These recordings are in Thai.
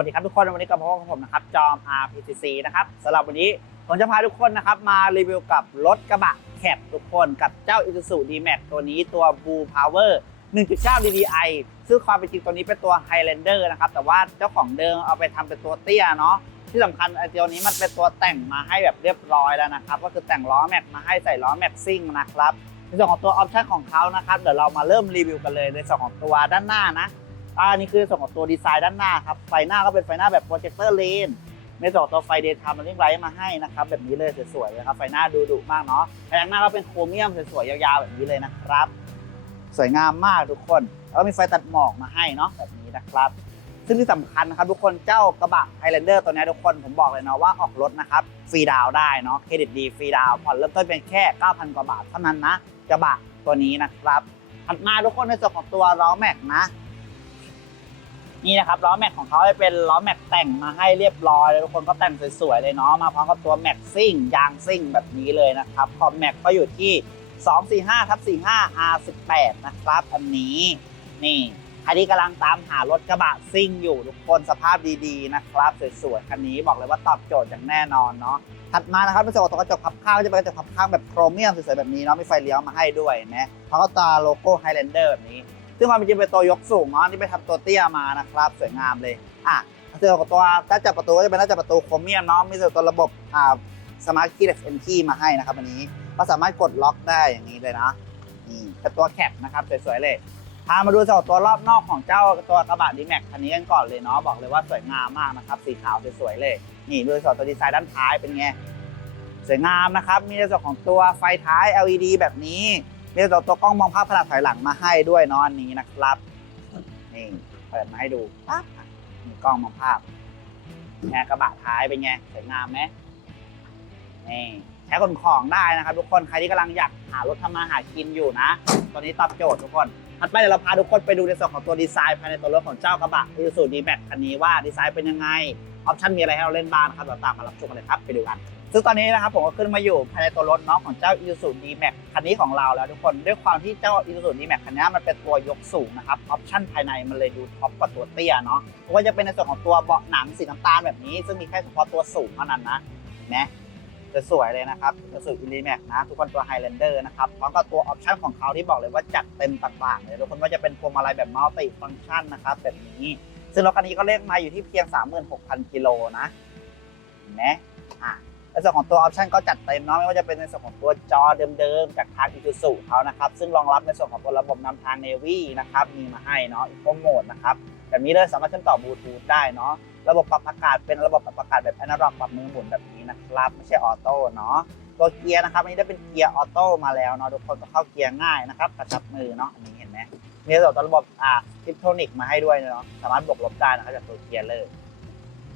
วัสดีครับทุกคนวันนี้กับพบกับผมนะครับจอม RPCC นะครับสำหรับวันนี้ผมจะพาทุกคนนะครับมารีวิวกับรถกระบะแคบทุกคนกับเจ้า Isuzu D-Max ตัวนี้ตัว Blue Power 1.9 DDI ซึ่งความเป็นจริงตัวนี้เป็นตัว Highlander นะครับแต่ว่าเจ้าของเดิมเอาไปทำเป็นตัวเตี้ยเนาะที่สำคัญไอ้ตัวนี้มันเป็นตัวแต่งมาให้แบบเรียบร้อยแล้วนะครับก็คือแต่งล้อแม็กมาให้ใส่ล้อแม็กซิ่งนะครับในส่วนของตัวออปชั่นของเขานะครับเดี๋ยวเรามาเริ่มรีวิวกันเลยในส่วนของตัวด้านหน้านะ อ่านี่คือส่วนของตัวดีไซน์ด้านหน้าครับ ไฟหน้าก็เป็นไฟหน้าแบบโปรเจคเตอร์เลนในส่วนของตัวไฟเดย์ไทม์มันลิงไลท์มาให้นะครับแบบนี้เลยสวยๆเลยครับไฟหน้าดูดุมากเนาะไฟหน้าก็เป็นโครเมียมสวยๆยาวๆแบบนี้เลยนะครับ สวยงามมากทุกคน แล้วมีไฟตัดหมอกมาให้เนาะแบบนี้นะครับ ซึ่งที่สำคัญนะครับทุกคนเจ้ากระบะไฮแลนเดอร์ตัวนี้ทุกคนผมบอกเลยเนาะว่าออกรถนะครับฟรีดาวได้เนาะเครดิตดีฟรีดาวผ่อนเริ่มต้นเป็นแค่ 9,000 กว่าบาทเท่านั้นนะกระบะตัวนี้นะครับถัดมาทุกคนในส่วนของตัวล้อแม็กนะ นี่นะครับล้อแม็กของเขาจะเป็นล้อแม็กแต่งมาให้เรียบร้อยเลยทุกคนก็แต่งสวยๆเลยเนาะมาพร้อมกับตัวแม็กซิ่งยางซิ่งแบบนี้เลยนะครับขอบแม็กก็อยู่ที่ 245ทับ45 R18 นะครับอันนี้นี่ใครที่กำลังตามหารถกระบะซิ่งอยู่ทุกคนสภาพดีๆนะครับสวยๆคันนี้บอกเลยว่าตอบโจทย์อย่างแน่นอนเนาะถัดมานะครับเป็นส่วนของกระจกพับข้างจะเป็นกระจกพับข้างแบบโครเมียมสวยๆแบบนี้เนาะมีไฟเลี้ยวมาให้ด้วยนะเขาก็ตาโลโก้ไฮแลนเดอร์แบบนี้ ซึ่งความเป็นจริงเป็นตัวยกสูงเนาะที่ไปทำตัวเตี้ยมานะครับ สวยงามเลยอะเจอกับตัวหน้าจับประตูก็จะเป็นหน้าจับประตูโครเมียมเนาะมีตัวระบบอ่าสมาร์ทคีย์เอ็นคีย์มาให้นะครับอันนี้ก็สามารถกดล็อกได้อย่างนี้เลยนะนี่เป็นตัวแคปนะครับสวยๆเลยพามาดูส่วนตัวรอบนอกของเจ้าตัวกระบะดีแม็กคันนี้กันก่อนเลยเนาะบอกเลยว่าสวยงามมากนะครับ สีขาวสวยๆเลย นี่ดูส่วนตัวดีไซน์ด้านท้ายเป็นไงสวยงามนะครับ มีในส่วนของตัวไฟท้าย LED แบบนี้ มีตัวตัวกล้องมองภาพขนาดถอยหลังมาให้ด้วยเนาะอันนี้นะครับนี่เปิดมาให้ดูปั๊บมีกล้องมองภาพแงกระบะท้ายเป็นไงสวยงามไหมนี่ใช้ขนของได้นะครับ ทุกคนใครที่กำลังอยากหารถทำมาหากินอยู่นะตัวนี้ตอบโจทย์ทุกคนถัดไปเดี๋ยวเราพาทุกคนไปดูในส่วนของตัวดีไซน์ภายในตัวรถของเจ้ากระบะ Isuzu D-Max คันนี้ว่าดีไซน์เป็นยังไง ออปชั่นมีอะไรให้เราเล่นบ้างนะครับเราตามมารับชมกันเลยครับไปดูกัน ซึ่งตอนนี้นะครับผมก็ขึ้นมาอยู่ภายในตัวรถเน้องของเจ้า Isuzu D-Max คันนี้ของเราแล้วทุกคนด้วยความที่เจ้า Isuzu D-Max คันนี้มันเป็นตัวยกสูงนะครับออปชั่นภายในมันเลยดูท็อปกว่าตัวเตี้ยเนาะเพราะว่าจะเป็นในส่วนของตัวเบาะหนังสีน้ำตาลแบบนี้ ซึ่งมีแค่เฉพาะตัวสูงเท่านั้นนะเห็นไหมจะสวยเลยนะครับ Isuzu D-Max นะ ทุกคนตัว Highlander นะครับพร้อมกับตัวออปชั่นของเขาที่บอกเลยว่าจัดเต็มต่างๆเลยทุกคนว่าจะเป็นพวงมาลัยแบบมัลติฟังก์ชันนะครับแบบนี้ ซึ่งรถคันนี้ก็เลขมาอยู่ที่เพียง 36,000 กิโลนะเห็นไหมอะในส่วนของตัวออปชันก็จัดเต็มเนาะไม่ว่าจะเป็นในส่วนของตัวจอเดิมๆ จากทาง Isuzu เขานะครับ ซึ่งรองรับในส่วนของตัวระบบนำทาง Navy นะครับ มีมาให้เนาะอีโคโหมดนะครับแบบนี้เลยสามารถเชื่อมต่อบลูทูธได้เนาะระบบปรับอากาศเป็นระบบปรับอากาศแบบแอนาล็อกปรับมือหมุนแบบนี้นะครับ ไม่ใช่ออโต้เนาะตัวเกียร์นะครับอันนี้ได้เป็นเกียร์ออโต้มาแล้วเนาะทุกคนก็เข้าเกียร์ง่ายนะครับกระชับมือเนาะอันนี้เห็นไหม มีส่วนตัวระบบอ่าทิปโทนิกมาให้ด้วยเนาะสามารถบวกลบได้นะครับจากตัวเกียร์เลย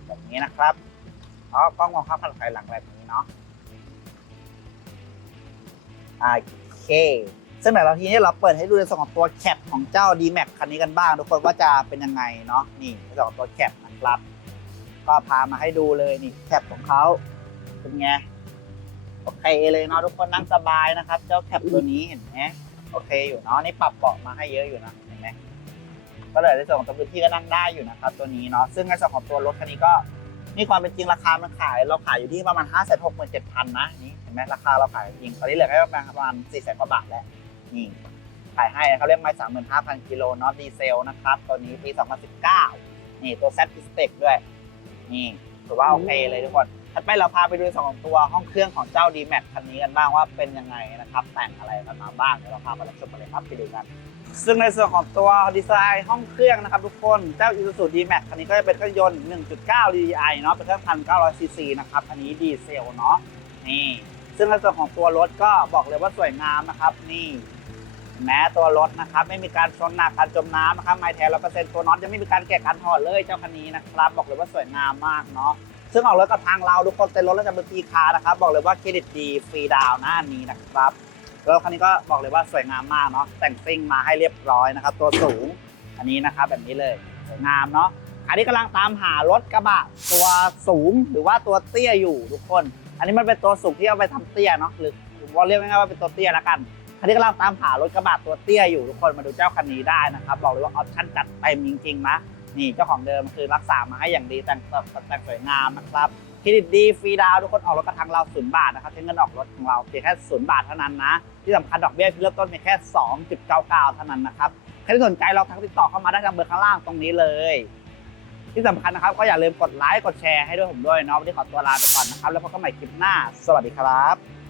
แบบนี้นะครับอ๋อกล้องมองภาพขนาดไฟหลังแบบนี้เนาะโอเคซึ่งเดี๋ยวเราทีนี้เราเปิดให้ดูในส่วนของตัวแคปของเจ้า D-Max คันนี้กันบ้าง ทุกคนว่าจะเป็นยังไงเนาะนี่ในส่วนของตัวแคปนะครับ ก็พามาให้ดูเลยนี่แคปของเขาเป็นไงโอเคเลยเนาะทุกคนนั่งสบายนะครับ เจ้าแคปตัวนี้เห็นไหม โอเคอยู่เนาะนี่ปรับเบาะมาให้เยอะอยู่นะเห็นไหมก็เลยในส่วนของตัวพื้นที่ก็นั่งได้อยู่นะครับตัวนี้เนาะซึ่งในส่วนของตัวรถคันนี้ก็นี่ความเป็นจริงราคามันขาย เราขายอยู่ที่ประมาณ5 6 7 0 0 0นเจ็ดพันนะนี่เห็นไหมราคาเราขายจริงตอนนี้เหลือแค่ประมาณ4แสนกว่าบาทแล้วนี่ขายให้เขาเรียกไม้35,000กิโลเนาะดีเซลนะครับตัวนี้ปี 2019 นี่ตัว Z i s t e c ด้วย นี่ถือว่าโอเคเลยทุกคน ถัดไปเราพาไปดูสองตัวห้องเครื่องของเจ้า D-Max คันนี้กันบ้างว่าเป็นยังไงนะครับแต่งอะไรกันมาบ้างเดี๋ยวเราพาไปรับชมกันเลยครับไปดูกันซึ่งในส่วนของตัวดีไซน์ห้องเครื่องนะครับทุกคนเจ้า Isuzu D-Max คันนี้ก็จะเป็นเครื่องยนต์ 1.9 DDI เนาะเป็นเครื่อง1,900ซีซีนะครับ อันนี้ดีเซลเนาะนี่ซึ่งในส่วนของตัวรถก็บอกเลยว่าสวยงามนะครับ นี่ แม้ตัวรถนะครับ ไม่มีการชนหนักการจมน้ำนะครับไม้แท้ร้อยเปอร์เซ็นต์ตัวน็อตจะไม่มีการแกะการถอดเลยเจ้าคันนี้นะครับบอกเลยว่าสวยงามมากเนาะ ซึ่งออกรถกับทางเราทุกคนเต็นรถแล้วจะเป็นปีคานะครับ บอกเลยว่าเครดิตดีฟรีดาวน์หน้านี้นะครับแล้วคันนี้ก็บอกเลยว่าสวยงามมากเนาะแต่งซิ่งมาให้เรียบร้อยนะครับ ตัวสูงอันนี้นะครับแบบนี้เลยสวยงามเนาะอันนี้กำลังตามหารถกระบะตัวสูงหรือว่าตัวเตี้ยอยู่ทุกคน อันนี้มันเป็นตัวสูงที่เอาไปทำเตี้ยเนาะหรือว่าเรียกง่ายๆว่าเป็นตัวเตี้ยแล้วกันคันนี้กำลังตามหารถกระบะตัวเตี้ยอยู่ทุกคนมาดูเจ้าคันนี้ได้นะครับบอกเลยว่าออปชั่นจัดเต็มจริงๆนะ นี่เจ้าของเดิมคือรักษามาให้อย่างดีแต่งตกแต่งสวยงามนะครับเครดิตดีฟรีดาวทุกคนออกรถกระทางเราศูนย์บาทนะครับใช้เงินออกรถของเราเพียงแค่ศูนย์บาทเท่านั้นนะ ที่สำคัญดอกเบี้ยเริ่มต้นเพียงแค่ 2.99 เท่านั้นนะครับใครที่สนใจเราทักติดต่อเข้ามาได้ทางเบอร์ข้างล่างตรงนี้เลย ที่สำคัญนะครับก็อย่าลืมกดไลค์กดแชร์ให้ด้วยผมด้วยเนาะวันนี้ขอตัวลาไปก่อนนะครับ แล้วพบกันใหม่คลิปหน้า สวัสดีครับ